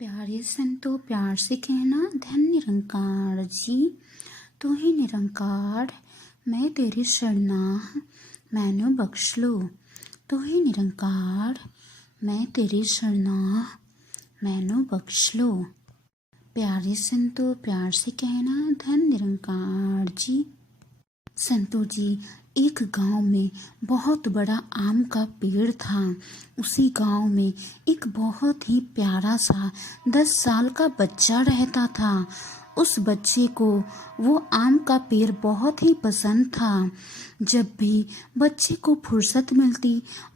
प्यारे संतो प्यार से कहना, धन निरंकार जी तू ही निरंकार, मैं तेरी शरणाह मैनू बख्श लो। तू ही निरंकार, मैं तेरी शरणाह मैनू बख्श लो। प्यारे संतो प्यार से कहना, धन निरंकार जी। संतो जी, एक गांव में बहुत बड़ा आम का पेड़ था। उसी गांव में एक बहुत ही प्यारा सा 10 साल का बच्चा रहता था। उस बच्चे को वो आम का पेड़ बहुत ही पसंद था। जब भी बच्चे को फुर्सत मिलती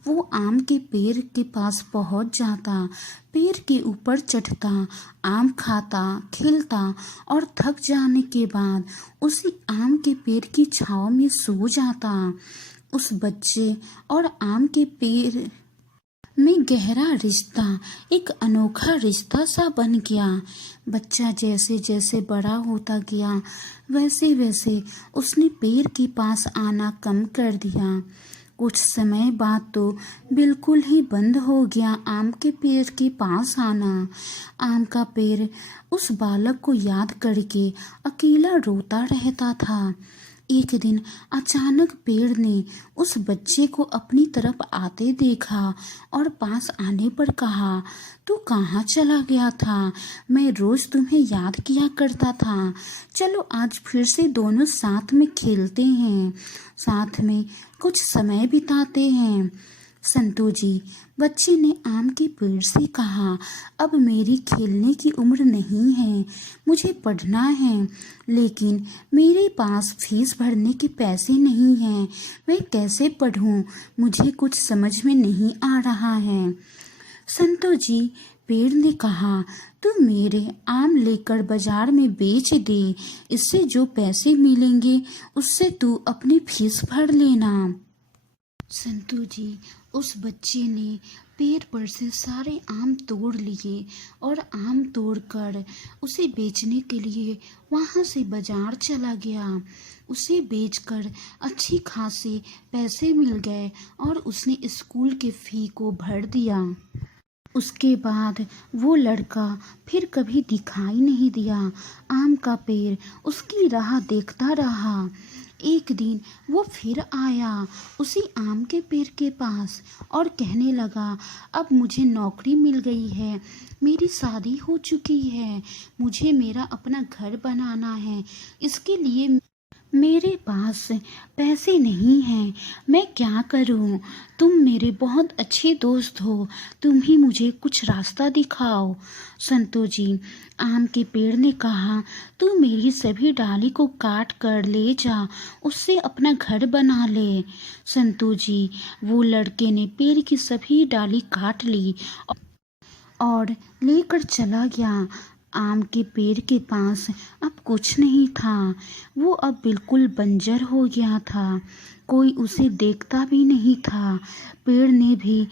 वो आम के पेड़ के पास पहुंच जाता, पेड़ के ऊपर चढ़ता, आम खाता, खिलता और थक जाने के बाद उसी आम के पेड़ की छांव में सो जाता। उस बच्चे और आम के पेड़ में गहरा रिश्ता, एक अनोखा रिश्ता सा बन गया। बच्चा जैसे जैसे बड़ा होता गया वैसे वैसे उसने पेड़ के पास आना कम कर दिया। कुछ समय बाद तो बिल्कुल ही बंद हो गया आम के पेड़ के पास आना। आम का पेड़ उस बालक को याद करके अकेला रोता रहता था। एक दिन अचानक पेड़ ने उस बच्चे को अपनी तरफ आते देखा और पास आने पर कहा, तू कहाँ चला गया था? मैं रोज तुम्हें याद किया करता था। चलो आज फिर से दोनों साथ में खेलते हैं, साथ में कुछ समय बिताते हैं। संतो जी, बच्चे ने आम के पेड़ से कहा, अब मेरी खेलने की उम्र नहीं है, मुझे पढ़ना है, लेकिन मेरे पास फीस भरने के पैसे नहीं हैं। मैं कैसे पढूं? मुझे कुछ समझ में नहीं आ रहा है। संतो जी, पेड़ ने कहा, तू मेरे आम लेकर बाजार में बेच दे, इससे जो पैसे मिलेंगे उससे तू अपनी फीस भर लेना। संतो जी, उस बच्चे ने पेड़ पर से सारे आम तोड़ लिए और आम तोड़कर उसे बेचने के लिए वहां से बाजार चला गया। उसे बेचकर अच्छी खासे पैसे मिल गए और उसने स्कूल के फी को भर दिया। उसके बाद वो लड़का फिर कभी दिखाई नहीं दिया। आम का पेड़ उसकी राह देखता रहा। एक दिन वो फिर आया उसी आम के पेड़ के पास और कहने लगा, अब मुझे नौकरी मिल गई है, मेरी शादी हो चुकी है, मुझे मेरा अपना घर बनाना है, इसके लिए मेरे पास पैसे नहीं हैं, मैं क्या करूं? तुम मेरे बहुत अच्छे दोस्त हो, तुम ही मुझे कुछ रास्ता दिखाओ। संतो जी, आम के पेड़ ने कहा, तू मेरी सभी डाली को काट कर ले जा, उससे अपना घर बना ले। संतो जी, वो लड़के ने पेड़ की सभी डाली काट ली और लेकर चला गया। आम के पेड़ के पास अब कुछ नहीं था, वो अब बिल्कुल बंजर हो गया था, कोई उसे देखता भी नहीं था। पेड़ ने भी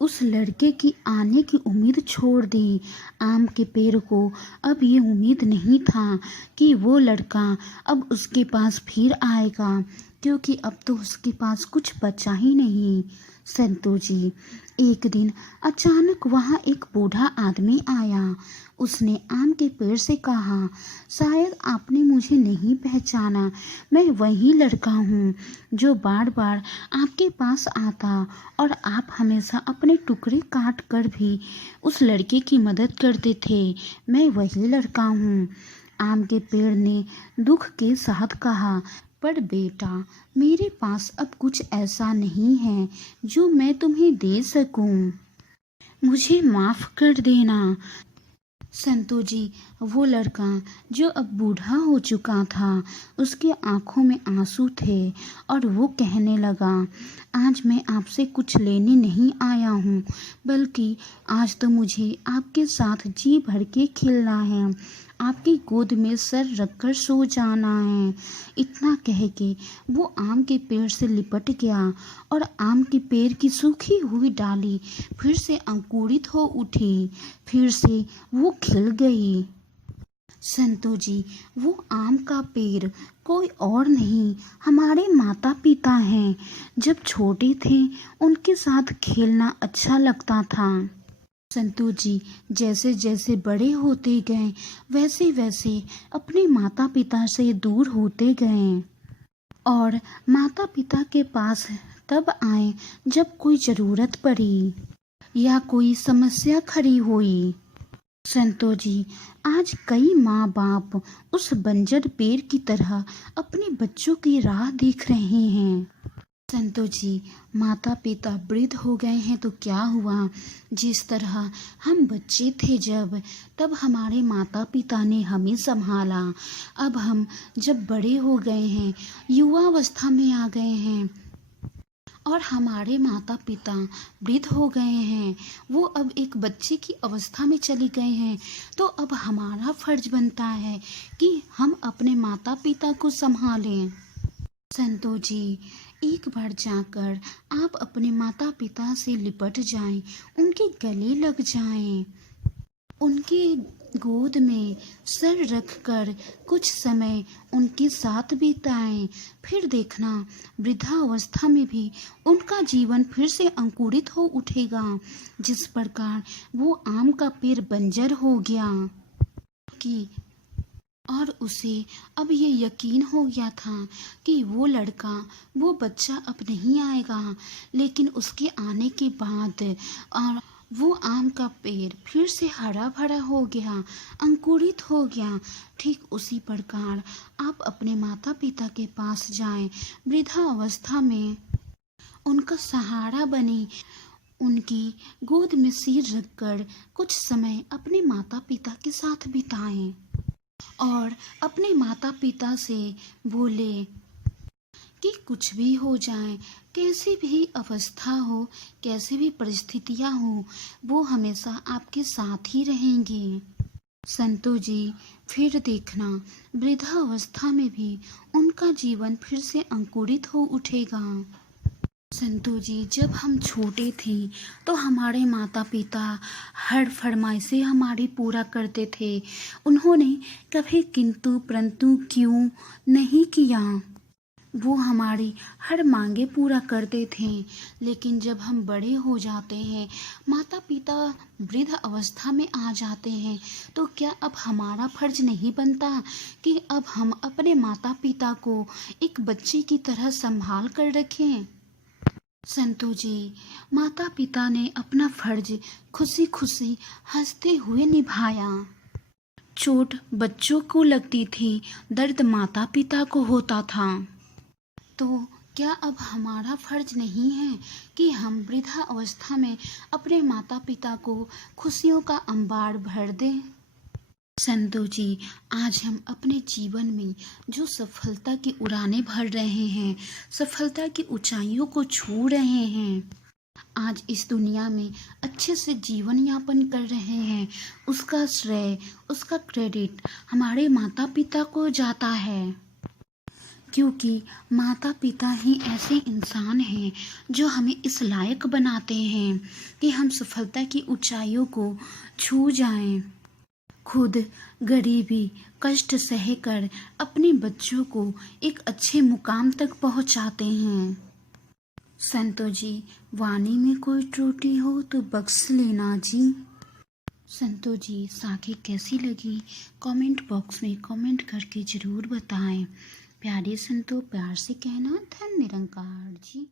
उस लड़के की आने की उम्मीद छोड़ दी। आम के पेड़ को अब ये उम्मीद नहीं था कि वो लड़का अब उसके पास फिर आएगा, क्योंकि अब तो उसके पास कुछ बचा ही नहीं। संतो जी, एक दिन अचानक वहाँ एक बूढ़ा आदमी आया। उसने आम के पेड़ से कहा, शायद आपने मुझे नहीं पहचाना, मैं वही लड़का हूँ जो बार बार आपके पास आता और आप हमेशा अपने टुकड़े काट कर भी उस लड़के की मदद करते थे। मैं वही लड़का हूँ। आम के पेड़ ने दुख के साथ कहा, पर बेटा, मेरे पास अब कुछ ऐसा नहीं है जो मैं तुम्हें दे सकूं, मुझे माफ कर देना। संतो जी, वो लड़का जो अब बूढ़ा हो चुका था, उसके आंखों में आंसू थे और वो कहने लगा, आज मैं आपसे कुछ लेने नहीं आया हूँ, बल्कि आज तो मुझे आपके साथ जी भर के खेलना है, आपकी गोद में सर रखकर सो जाना है। इतना कह के वो आम के पेड़ से लिपट गया और आम के पेड़ की सूखी हुई डाली फिर से अंकुरित हो उठी, फिर से वो खिल गई। संतो जी, वो आम का पेड़ कोई और नहीं, हमारे माता पिता हैं। जब छोटे थे उनके साथ खेलना अच्छा लगता था। संतु जी जैसे जैसे बड़े होते गए वैसे वैसे अपने माता पिता से दूर होते गए और माता पिता के पास तब आए जब कोई ज़रूरत पड़ी या कोई समस्या खड़ी हुई। संतो जी आज कई माँ बाप उस बंजर पेड़ की तरह अपने बच्चों की राह देख रहे हैं। संतो जी माता पिता वृद्ध हो गए हैं तो क्या हुआ, जिस तरह हम बच्चे थे तब हमारे माता पिता ने हमें संभाला। अब हम जब बड़े हो गए हैं, युवा अवस्था में आ गए हैं और हमारे माता पिता वृद्ध हो गए हैं, वो अब एक बच्चे की अवस्था में चले गए हैं, तो अब हमारा फर्ज बनता है कि हम अपने माता पिता को संभालें। संतो जी एक बार जाकर आप अपने माता पिता से लिपट जाएं, उनके गले लग जाएं, उनके गोद में सर रखकर कुछ समय उनके साथ बिताएं। फिर देखना वृद्धावस्था में भी उनका जीवन फिर से अंकुरित हो उठेगा, जिस प्रकार वो आम का पेड़ बंजर हो गया कि और उसे अब ये यकीन हो गया था कि वो लड़का, वो बच्चा अब नहीं आएगा, लेकिन उसके आने के बाद और वो आम का पेड़ फिर से हरा भरा हो गया, अंकुरित हो गया। ठीक उसी प्रकार आप अपने माता पिता के पास जाएं, वृद्धा अवस्था में उनका सहारा बने, उनकी गोद में सिर रखकर कुछ समय अपने माता पिता के साथ बिताएं और अपने माता पिता से बोले कि कुछ भी हो जाए, कैसी भी अवस्था हो, कैसी भी परिस्थितियां हो, वो हमेशा आपके साथ ही रहेंगी। संतो जी फिर देखना वृद्धावस्था में भी उनका जीवन फिर से अंकुरित हो उठेगा। संतु जी जब हम छोटे थे तो हमारे माता पिता हर फरमाइशें हमारी पूरा करते थे, उन्होंने कभी किंतु परंतु क्यों नहीं किया, वो हमारी हर मांगे पूरा करते थे। लेकिन जब हम बड़े हो जाते हैं, माता पिता वृद्ध अवस्था में आ जाते हैं, तो क्या अब हमारा फर्ज नहीं बनता कि अब हम अपने माता पिता को एक बच्चे की तरह संभाल कर रखें। संतु जी माता पिता ने अपना फर्ज खुशी खुशी हंसते हुए निभाया। चोट बच्चों को लगती थी, दर्द माता पिता को होता था, तो क्या अब हमारा फर्ज नहीं है कि हम वृद्धा अवस्था में अपने माता पिता को खुशियों का अंबार भर दें। संतो जी आज हम अपने जीवन में जो सफलता की उड़ानें भर रहे हैं, सफलता की ऊंचाइयों को छू रहे हैं, आज इस दुनिया में अच्छे से जीवन यापन कर रहे हैं, उसका श्रेय, उसका क्रेडिट हमारे माता पिता को जाता है, क्योंकि माता पिता ही ऐसे इंसान हैं जो हमें इस लायक बनाते हैं कि हम सफलता की ऊंचाइयों को छू जाएं। खुद गरीबी कष्ट सहकर अपने बच्चों को एक अच्छे मुकाम तक पहुंचाते हैं। संतो जी वाणी में कोई त्रुटि हो तो बख्श लेना जी। संतो जी साखी कैसी लगी कमेंट बॉक्स में कमेंट करके ज़रूर बताएं। प्यारे संतो प्यार से कहना, धन निरंकार जी।